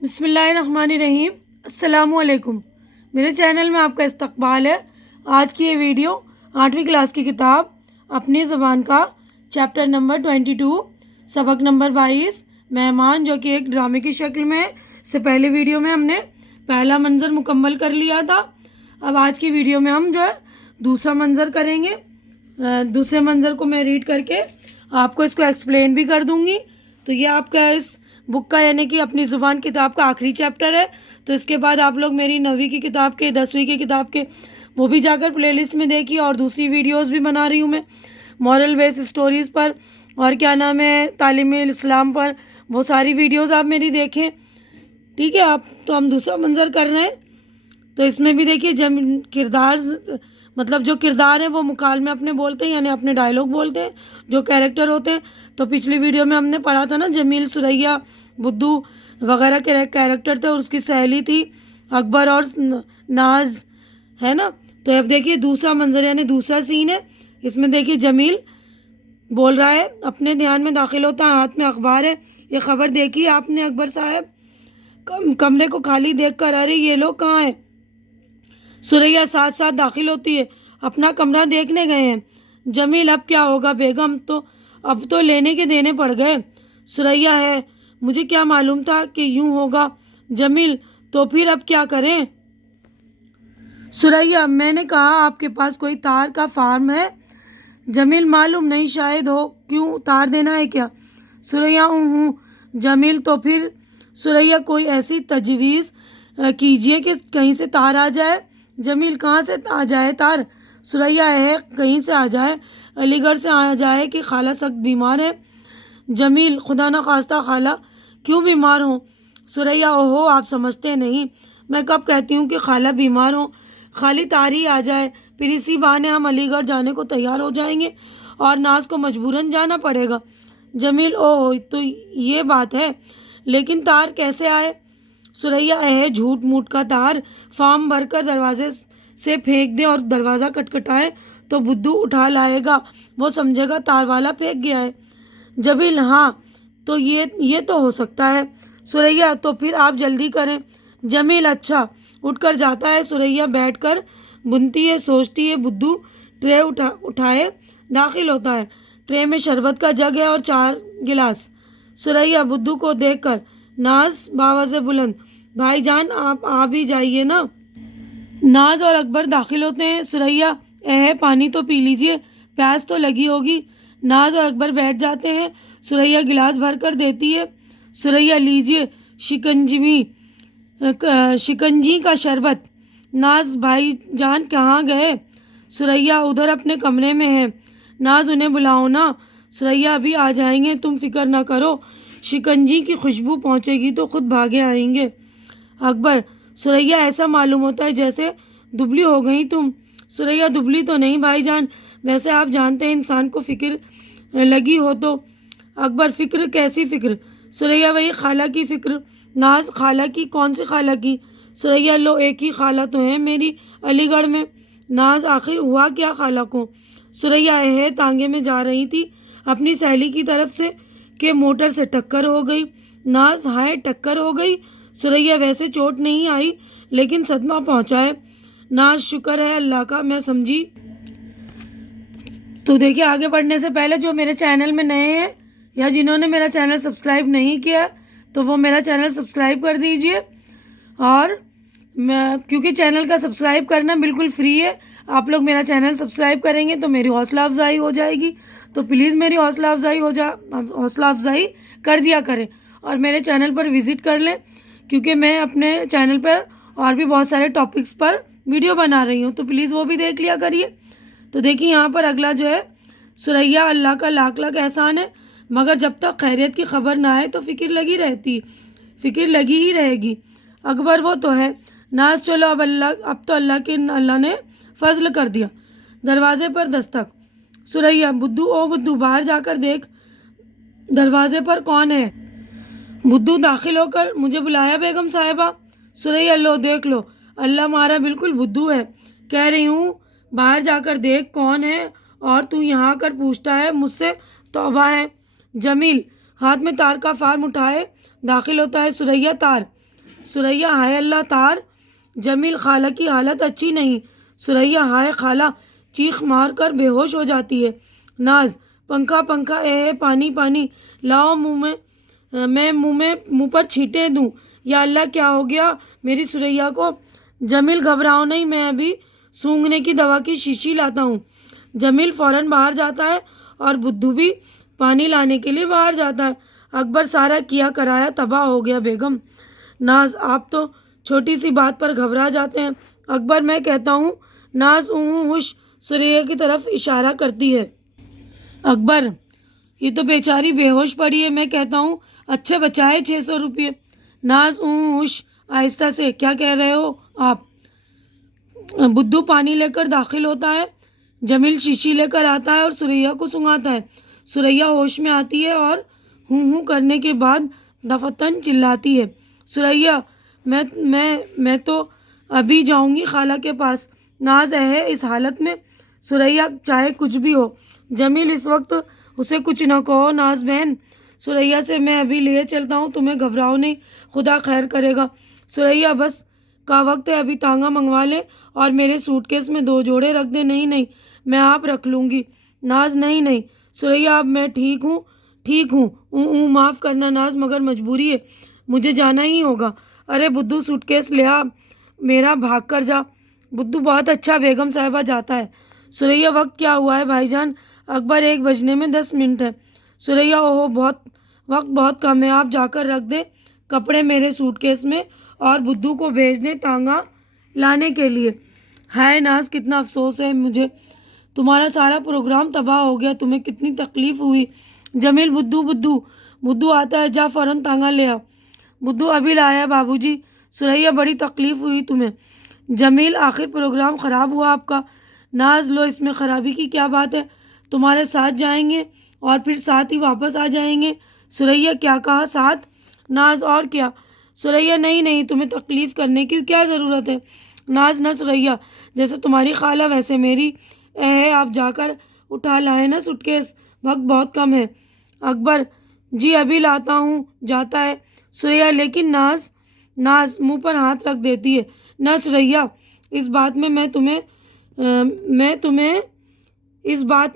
بسم اللہ الرحمن الرحیم۔ السلام علیکم، میرے چینل میں آپ کا استقبال ہے۔ آج کی یہ ویڈیو 8ویں کلاس کی کتاب اپنی زبان کا چیپٹر نمبر 22 سبق نمبر 22 مہمان، جو کہ ایک ڈرامے کی شکل میں ہے۔ اس سے پہلے ویڈیو میں ہم نے پہلا منظر مکمل کر لیا تھا۔ اب آج کی ویڈیو میں ہم جو ہے دوسرا منظر کریں گے۔ دوسرے منظر کو میں ریڈ کر کے آپ کو اس کو ایکسپلین بھی کر دوں گی۔ تو یہ آپ کا اس بک کا یعنی کہ اپنی زبان کتاب کا آخری چیپٹر ہے۔ تو اس کے بعد آپ لوگ میری 9ویں کی کتاب کے 10ویں کی کتاب کے وہ بھی جا کر پلے لسٹ میں دیکھیے، اور دوسری ویڈیوز بھی بنا رہی ہوں میں مورل بیس اسٹوریز پر، اور کیا نام ہے تعلیم الاسلام پر، وہ ساری ویڈیوز آپ میری دیکھیں، ٹھیک ہے۔ آپ تو ہم دوسرا منظر کر رہے ہیں۔ تو اس میں بھی دیکھیے کردار، مطلب جو کردار ہیں وہ مکالمے اپنے بولتے ہیں، یعنی اپنے ڈائلاگ بولتے ہیں جو کیریکٹر ہوتے ہیں۔ تو پچھلی ویڈیو میں ہم نے پڑھا تھا نا، جمیل، سریا، بدو وغیرہ کے کیریکٹر تھے، اور اس کی سہیلی تھی اکبر اور ناز، ہے نا۔ تو اب دیکھیے دوسرا منظر یعنی دوسرا سین ہے۔ اس میں دیکھیے جمیل بول رہا ہے، اپنے دھیان میں داخل ہوتا ہے، ہاتھ میں اخبار ہے۔ یہ خبر دیکھی آپ نے اکبر صاحب؟ کمرے کو خالی دیکھ کر، ارے یہ لوگ کہاں ہیں؟ سریا ساتھ ساتھ داخل ہوتی ہے، اپنا کمرہ دیکھنے گئے ہیں۔ جمیل، اب کیا ہوگا بیگم؟ اب تو لینے کے دینے پڑ گئے۔ سریا ہے، مجھے کیا معلوم تھا کہ یوں ہوگا۔ جمیل، تو پھر اب کیا کریں؟ سریا، میں نے کہا آپ کے پاس کوئی تار کا فارم ہے؟ جمیل، معلوم نہیں، شاید ہو، کیوں تار دینا ہے کیا؟ سریا، ہوں۔ جمیل، تو پھر سریا کوئی ایسی تجویز کیجئے کہ کہیں سے تار آ جائے۔ جمیل، کہاں سے آ جائے تار؟ سریا ہے، کہیں سے آ جائے، علی گڑھ سے آ جائے کہ خالہ سخت بیمار ہے۔ جمیل، خدا نخواستہ خالہ کیوں بیمار ہوں؟ سریا، اوہو، آپ سمجھتے نہیں، میں کب کہتی ہوں کہ خالہ بیمار ہوں؟ خالی تار ہی آ جائے، پھر اسی بہانے ہم علی گڑھ جانے کو تیار ہو جائیں گے اور ناز کو مجبوراً جانا پڑے گا۔ جمیل، اوہ، تو یہ بات ہے، لیکن تار کیسے آئے؟ سریا، جھوٹ موٹ کا تار فارم بھر کر دروازے سے پھینک دے اور دروازہ کٹکھٹائے تو بدو اٹھا لائے گا، وہ سمجھے گا تار والا پھینک گیا ہے۔ جمیل، ہاں، تو یہ تو ہو سکتا ہے۔ سریا، تو پھر آپ جلدی کریں۔ جمیل، اچھا، اٹھ کر جاتا ہے۔ سریا بیٹھ کر بنتی ہے، سوچتی ہے۔ بدو ٹرے اٹھائے داخل ہوتا ہے۔ ٹرے میں شربت کا جگ ہے اور 4 گلاس۔ سریا بدو کو دیکھ کر، ناز باواز بلند، بھائی جان آپ آ بھی جائیے نا۔ ناز اور اکبر داخل ہوتے ہیں۔ سریا، پانی تو پی لیجئے، پیاس تو لگی ہوگی۔ ناز اور اکبر بیٹھ جاتے ہیں۔ سریا گلاس بھر کر دیتی ہے۔ سریا، لیجئے شکنجی کا شربت۔ ناز، بھائی جان کہاں گئے؟ سریا، ادھر اپنے کمرے میں ہے۔ ناز، انہیں بلاؤ نا۔ سریا، ابھی آ جائیں گے، تم فکر نہ کرو، شکنجی کی خوشبو پہنچے گی تو خود بھاگے آئیں گے۔ اکبر، سریا، ایسا معلوم ہوتا ہے جیسے دبلی ہو گئی تم۔ سریا، دبلی تو نہیں بھائی جان، ویسے آپ جانتے ہیں انسان کو فکر لگی ہو تو۔ اکبر، فکر؟ کیسی فکر؟ سریا، وہی خالہ کی فکر۔ ناز، خالہ کی؟ کون سی خالہ کی؟ سریا، لو، ایک ہی خالہ تو ہے میری علی گڑھ میں۔ ناز، آخر ہوا کیا خالہ کو؟ سریا، تانگے میں جا رہی تھی اپنی سہیلی کی طرف سے کہ موٹر سے ٹکر ہو گئی۔ ناز، ہائے، ٹکر ہو گئی؟ سریا، ویسے چوٹ نہیں آئی لیکن صدمہ پہنچا ہے۔ ناز، شکر ہے اللہ کا، میں سمجھی۔ تو دیکھیے، آگے بڑھنے سے پہلے جو میرے چینل میں نئے ہیں یا جنہوں نے میرا چینل سبسکرائب نہیں کیا تو وہ میرا چینل سبسکرائب کر دیجئے، اور کیونکہ چینل کا سبسکرائب کرنا بالکل فری ہے، آپ لوگ میرا چینل سبسکرائب کریں گے تو میری حوصلہ افزائی ہو جائے گی۔ تو پلیز میری حوصلہ افزائی کر دیا کریں، اور میرے چینل پر وزٹ کر لیں، کیونکہ میں اپنے چینل پر اور بھی بہت سارے ٹاپکس پر ویڈیو بنا رہی ہوں، تو پلیز وہ بھی دیکھ لیا کریے۔ تو دیکھیے یہاں پر اگلا جو ہے، سریا، اللہ کا لاکھ لاکھ احسان ہے، مگر جب تک خیریت کی خبر نہ آئے تو فکر لگی ہی رہے گی۔ اکبر، وہ تو ہے۔ ناز، چلو اب تو اللہ نے فضل کر دیا۔ دروازے پر دستک۔ سریا، بدو، او بدو، باہر جا کر دیکھ، دروازے پر کون ہے؟ بدو داخل ہو کر، مجھے بلایا بیگم صاحبہ؟ سریا، لو دیکھ لو، اللہ مارا بالکل بدو ہے، کہہ رہی ہوں باہر جا کر دیکھ کون ہے، اور تو یہاں کر پوچھتا ہے مجھ سے، توبہ ہے۔ جمیل ہاتھ میں تار کا فارم اٹھائے داخل ہوتا ہے۔ سریا، تار؟ سریا ہائے اللہ تار. جمیل خالہ کی حالت اچھی نہیں. سریا ہائے خالہ چیخ مار کر بے ہوش ہو جاتی ہے. ناز پنکھا پنکھا اے پانی پانی لاؤ میں منہ پر چھینٹے دوں. یا اللہ کیا ہو گیا میری سریا کو. جمیل گھبراؤ نہیں, میں ابھی سونگھنے کی دوا کی شیشی لاتا ہوں. جمیل فوراً باہر جاتا ہے اور بدھو بھی پانی لانے کے لیے باہر جاتا ہے. اکبر سارا کیا کرایا تباہ ہو گیا. بیگم ناز آپ تو چھوٹی سی بات پر گھبرا جاتے ہیں. اکبر میں کہتا ہوں. ناز ہوش سریا کی طرف اشارہ کرتی ہے. اکبر یہ تو بیچاری بے ہوش پڑی ہے. میں کہتا ہوں اچھے بچائے 600 روپے. ناز ہوش آہستہ سے کیا کہہ رہے ہو آپ. بدھو پانی لے کر داخل ہوتا ہے. جمیل شیشی لے کر آتا ہے اور سریا کو سنگھاتا ہے. سریا ہوش میں آتی ہے اور ہوں کرنے کے بعد دفتن چلاتی ہے. سریا میں تو ابھی جاؤں گی خالہ کے پاس. ناز ہے اس حالت میں. سریا چاہے کچھ بھی ہو. جمیل اس وقت اسے کچھ نہ کہو ناز بہن. سریا سے میں ابھی لیے چلتا ہوں, تمہیں گھبراؤ نہیں, خدا خیر کرے گا. سریا بس کا وقت ہے, ابھی تانگا منگوا لے اور میرے سوٹ کیس میں 2 جوڑے رکھ دے. نہیں میں آپ رکھ لوں گی. ناز نہیں سریا اب میں ٹھیک ہوں. معاف کرنا ناز مگر مجبوری ہے, مجھے جانا ہی ہوگا. ارے بدھو سوٹ کیس لیا میرا, بھاگ کر جا. بدھو بہت اچھا بیگم صاحبہ جاتا ہے. سریا وقت کیا ہوا ہے بھائی جان. اکبر 1 بجنے میں 10 منٹ ہے. سریا اوہو وقت بہت کم ہے, آپ جا کر رکھ دیں کپڑے میرے سوٹ کیس میں اور بدھو کو بھیج دیں تانگا لانے کے لیے. ہائے ناز کتنا افسوس ہے مجھے, تمہارا سارا پروگرام تباہ ہو گیا, تمہیں کتنی تکلیف ہوئی. جمیل بدھو آتا ہے, جا فوراً تانگا لے آ. بدھو ابھی لایا بابو جی. سریا بڑی تکلیف ہوئی تمہیں. جمیل آخر پروگرام خراب ہوا آپ کا. ناز لو اس میں خرابی کی کیا بات ہے, تمہارے ساتھ جائیں گے اور پھر ساتھ ہی واپس آ جائیں گے. سریا کیا کہا ساتھ. ناز اور کیا. سریا نہیں تمہیں تکلیف کرنے کی کیا ضرورت ہے. ناز نہ سریا جیسے تمہاری خالہ ویسے میری. آپ جا کر اٹھا لائیں نا سوٹ کیس, وقت بہت کم ہے. اکبر جی ابھی لاتا ہوں. جاتا ہے. سریا لیکن ناز منہ پر ہاتھ رکھ دیتی ہے. نہ سریا اس بات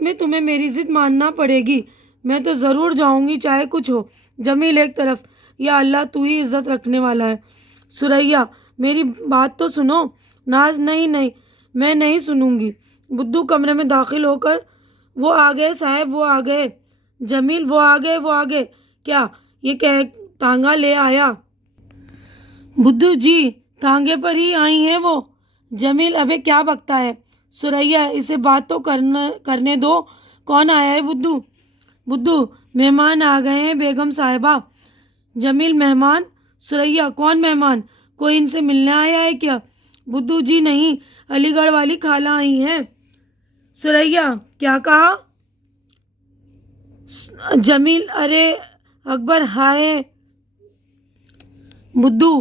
میں تمہیں میری ضد ماننا پڑے گی. میں تو ضرور جاؤں گی چاہے کچھ ہو. جمیل ایک طرف. یا اللہ تو ہی عزت رکھنے والا ہے. سریا میری بات تو سنو. ناز نہیں میں نہیں سنوں گی. بدھو کمرے میں داخل ہو کر وہ آ گئے صاحب وہ آ گئے. جمیل وہ آ گئے کیا یہ کہہ تانگا لے آیا. بدھو جی تانگے پر ہی آئی ہیں وہ. جمیل ابے کیا بکتا ہے. سریا اسے بات تو کرنے دو. کون آیا ہے بدھو مہمان آ گئے ہیں بیگم صاحبہ. جمیل مہمان. سریا کون مہمان, کوئی ان سے ملنے آیا ہے کیا. بدھو جی نہیں, علی گڑھ والی خالہ آئی ہیں. سریا کیا کہا. جمیل ارے اکبر ہائے. بدھو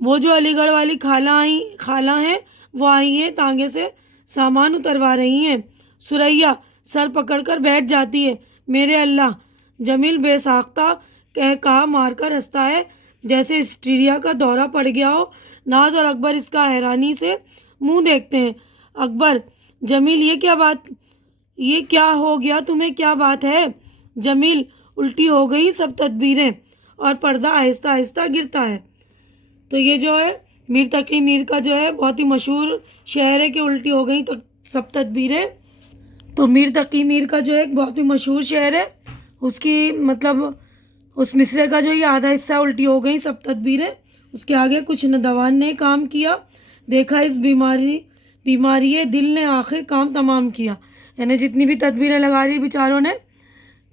وہ جو علی گڑھ والی خالہ ہیں وہ آئی ہیں, تانگے سے سامان اتروا رہی ہیں. سریا سر پکڑ کر بیٹھ جاتی ہے. میرے اللہ. جمیل بے ساختہ کہا مار کر ہنستا ہے جیسے ہسٹیریا کا دورہ پڑ گیا ہو. ناز اور اکبر اس کا حیرانی سے منہ دیکھتے ہیں. اکبر جمیل یہ کیا ہو گیا تمہیں, کیا بات ہے. جمیل الٹی ہو گئی سب تدبیریں اور پردہ آہستہ آہستہ گرتا ہے. تو یہ جو ہے میر تقی میر کا جو ہے بہت ہی مشہور شعر ہے کہ الٹی ہو گئی سب تدبیریں. تو میر تقی میر کا جو ہے ایک بہت ہی مشہور شعر ہے, اس کی مطلب اس مصرے کا جو یہ آدھا حصہ الٹی ہو گئی سب تدبیریں, اس کے آگے کچھ نوجوان نے کام کیا, دیکھا اس بیماری دل نے آخر کام تمام کیا. یعنی جتنی بھی تدبیریں لگا لی بیچاروں نے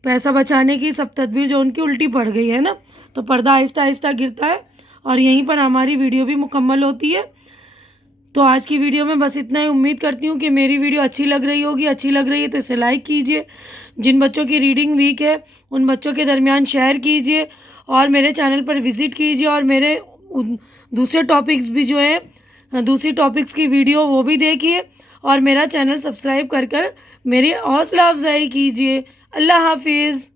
پیسہ بچانے کی, سب تدبیر جو ان کی الٹی پڑ گئی ہے نا. تو پردہ آہستہ آہستہ گرتا ہے اور یہیں پر ہماری ویڈیو بھی مکمل ہوتی ہے. تو آج کی ویڈیو میں بس اتنا ہی. امید کرتی ہوں کہ میری ویڈیو اچھی لگ رہی ہوگی. اچھی لگ رہی ہے تو اسے لائک کیجیے. جن بچوں کی ریڈنگ ویک ہے ان بچوں کے درمیان شیئر کیجیے اور میرے چینل پر وزٹ کیجیے اور میرے دوسرے ٹاپکس بھی جو ہیں دوسری ٹاپکس کی ویڈیو وہ بھی دیکھیے اور میرا چینل سبسکرائب کر میری حوصلہ افزائی کیجیے. اللہ حافظ.